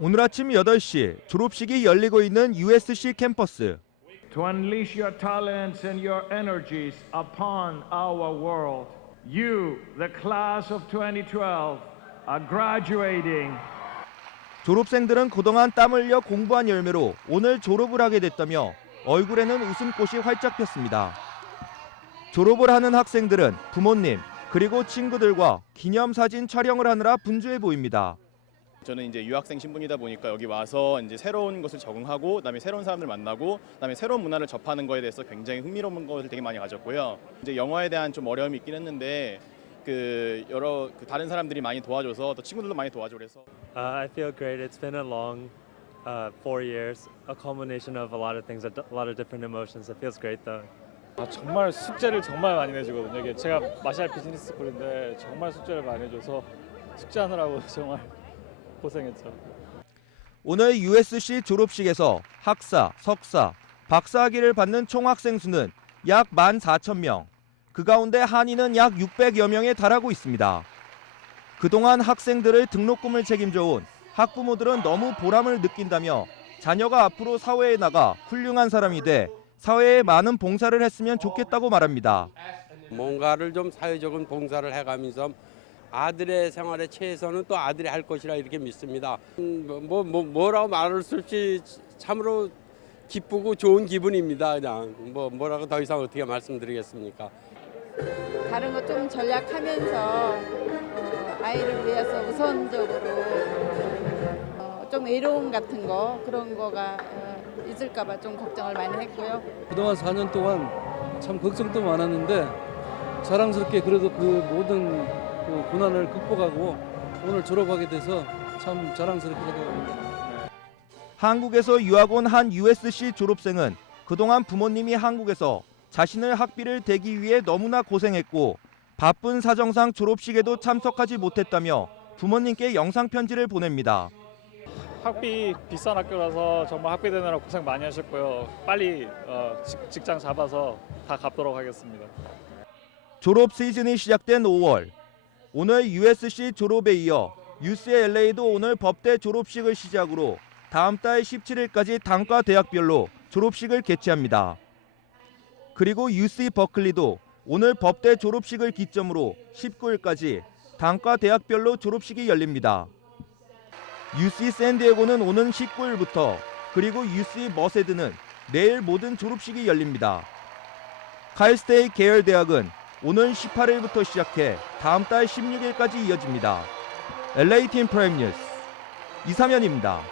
오늘 아침 8시 졸업식이 열리고 있는 USC 캠퍼스. to unleash your talents and your energies upon our world. You, the class of 2012, are graduating 졸업생들은 그동안 땀 흘려 공부한 열매로 오늘 졸업을 하게 됐다며 얼굴에는 웃음꽃이 활짝 폈습니다. 졸업을 하는 학생들은 부모님 그리고 친구들과 기념사진 촬영을 하느라 분주해 보입니다. 저는 이제 유학생 신분이다 보니까 여기 와서 이제 새로운 것을 적응하고 그다음에 새로운 사람들 만나고 그다음에 새로운 문화를 접하는 거에 대해서 굉장히 흥미로운 것을 되게 많이 가졌고요. 이제 영어에 대한 좀 어려움이 있긴 했는데 그 여러 그 다른 사람들이 많이 도와줘서 또 친구들도 많이 도와줘 그래서 Uh, I feel great. It's been a long uh, four years, a culmination of a lot of things, a lot of different emotions. It feels great though. 아, 정말 숙제를 정말 많이 내주거든요. 제가 마샬 비즈니스 스쿨인데 정말 숙제를 많이 내줘서 숙제하느라고 정말 고생했죠. 오늘 USC 졸업식에서 학사, 석사, 박사학위를 받는 총 학생 수는 약 14,000명. 그 가운데 한인은 약 600여 명에 달하고 있습니다. 그동안 학생들을 등록금을 책임져 온 학부모들은 너무 보람을 느낀다며 자녀가 앞으로 사회에 나가 훌륭한 사람이 돼 사회에 많은 봉사를 했으면 좋겠다고 말합니다. 뭔가를 좀 사회적인 봉사를 해가면서 아들의 생활에 최선은 또 아들이 할 것이라 이렇게 믿습니다. 음, 뭐, 뭐 뭐라고 말할 수 없이 참으로 기쁘고 좋은 기분입니다. 그냥 뭐 뭐라고 더 이상 어떻게 말씀드리겠습니까? 다른 거좀 전략하면서 어, 아이를 위해서 우선적으로 어, 좀 외로움 같은 거 그런 거가 어, 있을까봐 좀 걱정을 많이 했고요. 그동안 4년 동안 참 걱정도 많았는데 자랑스럽게 그래도 그 모든 그 고난을 극복하고 오늘 졸업하게 돼서 참 자랑스럽게 생각합니다. 한국에서 유학 온 한 USC 졸업생은 그동안 부모님이 한국에서 자신을 학비를 대기 위해 너무나 고생했고 바쁜 사정상 졸업식에도 참석하지 못했다며 부모님께 영상 편지를 보냅니다. 학비 비싼 학교라서 정말 학비 되느라 고생 많이 하셨고요. 빨리 어, 직, 직장 잡아서 다 갚도록 하겠습니다. 졸업 시즌이 시작된 5월. 오늘 USC 졸업에 이어 UCLA도 오늘 법대 졸업식을 시작으로 다음 달 17일까지 단과 대학별로 졸업식을 개최합니다. 그리고 UC 버클리도 오늘 법대 졸업식을 기점으로 19일까지 단과 대학별로 졸업식이 열립니다. UC 샌디에고는 오는 19일부터 그리고 UC 머세드는 내일 모든 졸업식이 열립니다. 칼스테이 계열 대학은 오는 18일부터 시작해 다음 달 16일까지 이어집니다. LA 팀 프라임 뉴스 이사면입니다.